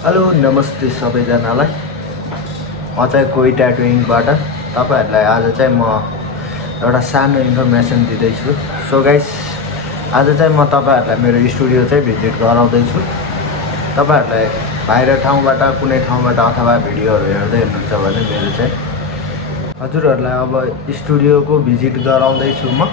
Hello नमस्ते सबैजनालाई। म चाहिँ कोही ट्याटुइङबाट तपाईहरुलाई आज चाहिँ म एउटा सानो इन्फर्मेसन दिँदैछु। सो गाइस, आज चाहिँ म तपाईहरुलाई मेरो स्टुडियो चाहिँ भिजिट गराउँदै छु। तपाईहरुलाई बाहिर ठाउँबाट कुनै ठाउँबाट अथवा भिडियोहरु हेर्दै हुनुहुन्छ भने मेरो चाहिँ हजुरहरुलाई अब स्टुडियोको भिजिट गराउँदै छु म।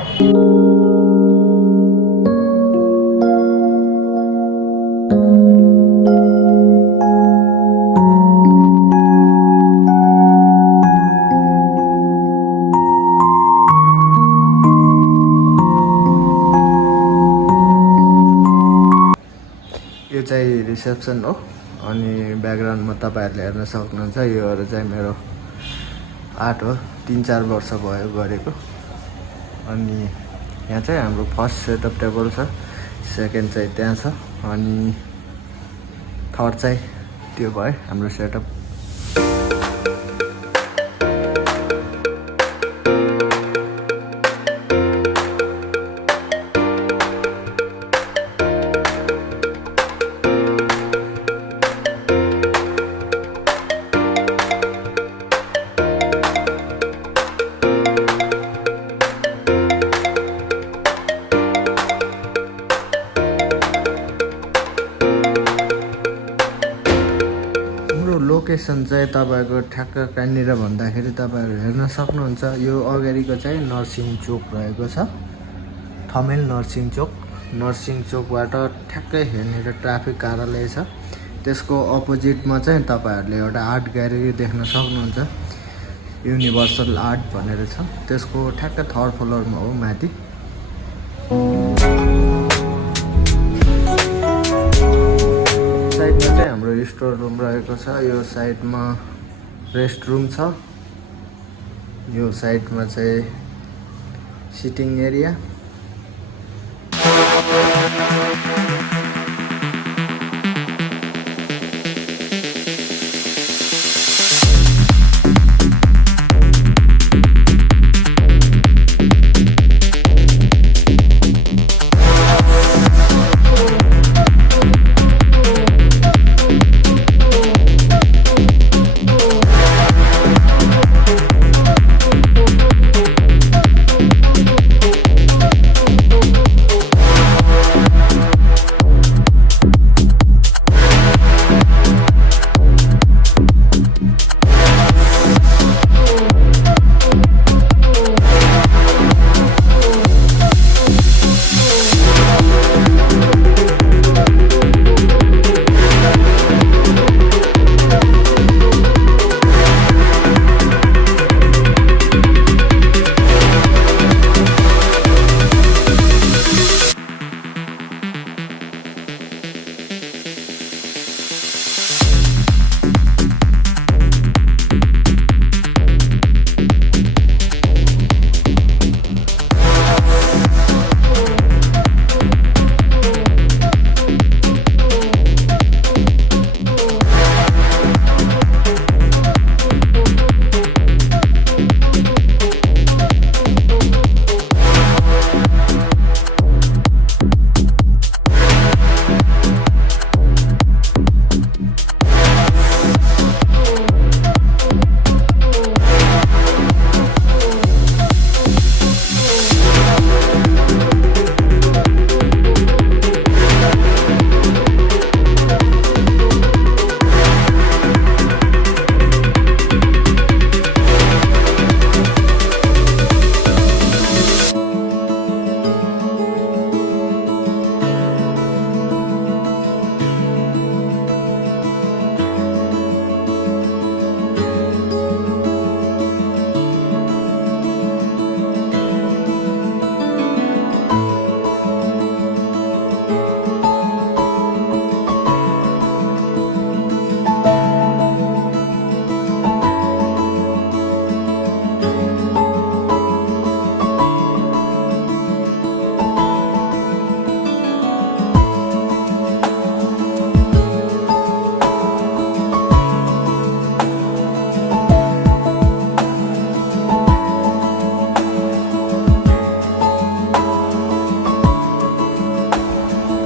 यो चाहिँ रिसेप्सन हो अनि ब्याकग्राउन्डमा तपाईहरुले हेर्न सक्नुहुन्छ। योहरु चाहिँ मेरो आर्ट हो, 3-4 वर्ष भयो गरेको। अनि यहाँ चाहिँ हाम्रो फर्स्ट सेटअप टेबल छ, सेकेन्ड चाहिँ त्यहाँ छ अनि थर्ड चाहिँ त्यो भयो हाम्रो सेटअप। लोकेसन चाहिँ तपाईको ठ्याक्क कहाँनिर भन्दाखेरि तपाईहरु हेर्न सक्नुहुन्छ। यो अगाडिको चाहिँ नर्सिङ चोक रहेको छ, थमेल नर्सिङ चोक। नर्सिङ चोकबाट ठ्याक्कै हेर्नेर ट्राफिक कार्यालय छ, त्यसको अपोजिटमा चाहिँ तपाईहरुले एउटा आर्ट ग्यालेरी देख्न सक्नुहुन्छ। युनिभर्सल आर्ट भनेर छ, त्यसको ठ्याक्क थर्ड फ्लोरमा हो माथि। साइडमा चाहिँ हाम्रो स्टोर रुम रहेको छ, यो साइडमा रेस्ट रुम छ, यो साइडमा चाहिँ सिटिङ एरिया।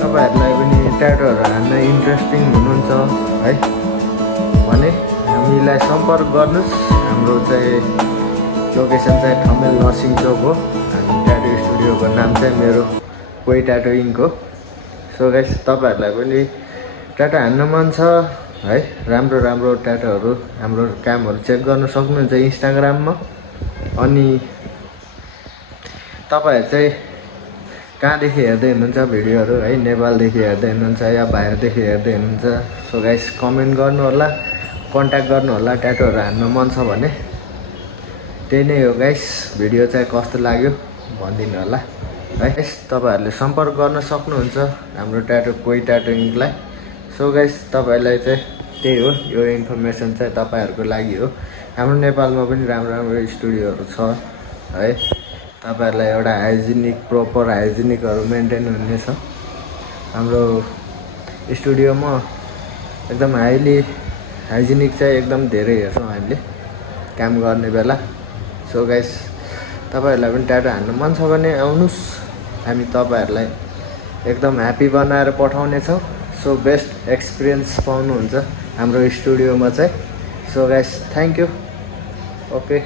तपाईँहरूलाई पनि ट्याटुहरू हान्न इन्ट्रेस्टिङ हुनुहुन्छ है भने हामीलाई सम्पर्क गर्नुहोस्। हाम्रो चाहिँ लोकेसन चाहिँ ठमेल नर्सिङ चोक हो। हामी ट्याटो स्टुडियोको नाम चाहिँ मेरो कोही ट्याटोइङको। सो गाइस तपाईँहरूलाई पनि ट्याटो हान्न मन छ है, राम्रो राम्रो ट्याटोहरू हाम्रो कामहरू चेक गर्न सक्नुहुन्छ इन्स्टाग्राममा। अनि तपाईँहरू चाहिँ कहाँदेखि हेर्दै हुनुहुन्छ भिडियोहरू है, नेपालदेखि हेर्दै हुनुहुन्छ या बाहिरदेखि हेर्दै हुनुहुन्छ। सो गाइस कमेन्ट गर्नु होला, कन्ट्याक्ट गर्नु होला। ट्याटोहरू हान्न मन छ भने त्यही नै हो गाइस। भिडियो चाहिँ कस्तो लाग्यो भनिदिनु होला है। तपाईँहरूले सम्पर्क गर्न सक्नुहुन्छ हाम्रो ट्याटो कोही ट्याटोइङलाई। सो गाइस तपाईँहरूलाई चाहिँ त्यही हो, यो इन्फर्मेसन चाहिँ तपाईँहरूको लागि हो। हाम्रो नेपालमा पनि राम्रो राम्रो स्टुडियोहरू छ है। तपाईँहरूलाई एउटा हाइजिनिक प्रोपर हाइजिनिकहरू मेन्टेन हुनेछ। हाम्रो स्टुडियोमा एकदम हाइजिनिक चाहिँ एकदम धेरै हेर्छौँ हामीले काम गर्ने बेला। सो गाइस तपाईँहरूलाई पनि ट्याटो हान्नु मन छ भने आउनुहोस्, हामी तपाईँहरूलाई एकदम ह्याप्पी बनाएर पठाउनेछौँ। सो बेस्ट एक्सपिरियन्स पाउनुहुन्छ हाम्रो स्टुडियोमा चाहिँ। So guys thank you. Okay.